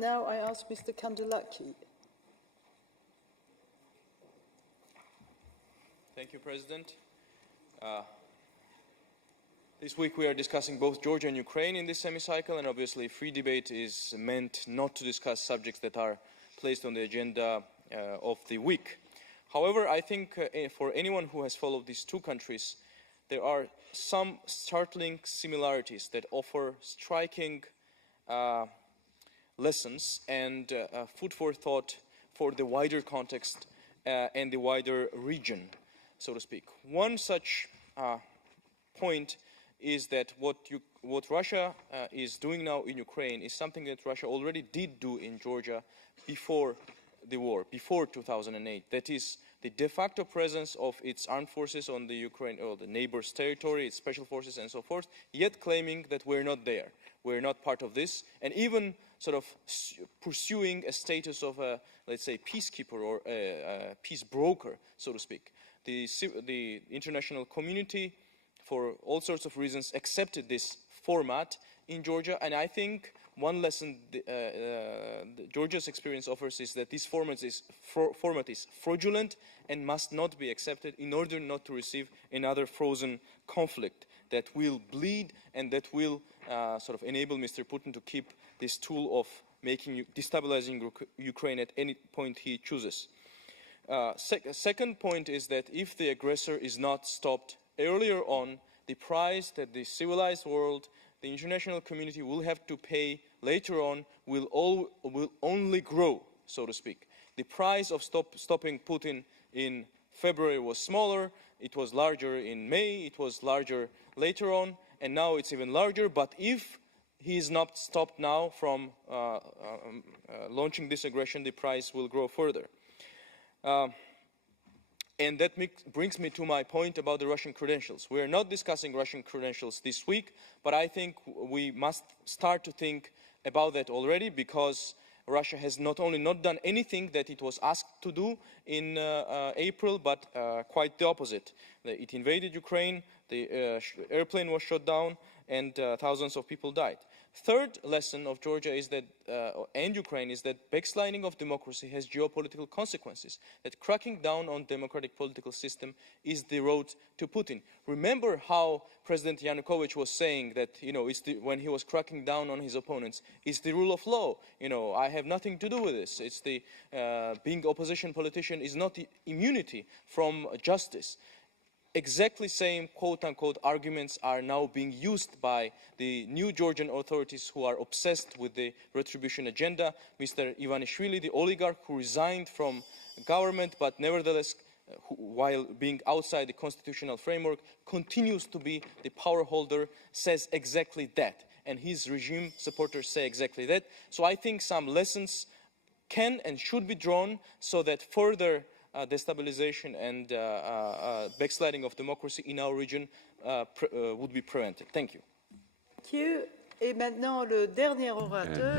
Now I ask Mr. Kandelakis. Thank you, President. This week we are discussing both Georgia and Ukraine in this semi-cycle, and obviously free debate is meant not to discuss subjects that are placed on the agenda of the week. However, I think for anyone who has followed these two countries, there are some startling similarities that offer striking lessons and food for thought for the wider context and the wider region, so to speak. One such point is that what Russia is doing now in Ukraine is something that Russia already did do in Georgia before the war, before 2008. That is the de facto presence of its armed forces on the Ukraine or the neighbor's territory, its special forces and so forth, yet claiming that we're not there, we're not part of this, and even sort of pursuing a status of a, let's say, peacekeeper or a peace broker, so to speak. The international community, for all sorts of reasons, accepted this format in Georgia, and I think one lesson Georgia's experience offers is that this format is fraudulent and must not be accepted in order not to receive another frozen conflict that will bleed and that will sort of enable Mr. Putin to keep this tool of destabilizing Ukraine at any point he chooses. Second point is that if the aggressor is not stopped earlier on, the price that the civilized world, the international community will have to pay later on will only grow, so to speak. The price of stopping Putin in February was smaller, it was larger in May, it was larger later on, and now it's even larger. But if he is not stopped now from launching this aggression, the price will grow further. And that brings me to my point about the Russian credentials. We are not discussing Russian credentials this week, but I think we must start to think about that already, because Russia has not only not done anything that it was asked to do in April, but quite the opposite. It invaded Ukraine, the airplane was shot down, and thousands of people died. Third lesson of Georgia is that, and Ukraine, is that backsliding of democracy has geopolitical consequences, that cracking down on democratic political system is the road to Putin. Remember how President Yanukovych was saying that, when he was cracking down on his opponents, it's the rule of law. I have nothing to do with this. It's the, being opposition politician is not the immunity from justice. Exactly same quote-unquote arguments are now being used by the new Georgian authorities who are obsessed with the retribution agenda. Mr. Ivanishvili, the oligarch who resigned from government but nevertheless, while being outside the constitutional framework, continues to be the power holder, says exactly that. And his regime supporters say exactly that. So I think some lessons can and should be drawn so that further destabilization and backsliding of democracy in our region would be prevented. Thank you. Thank you. Et maintenant, le dernier orateur.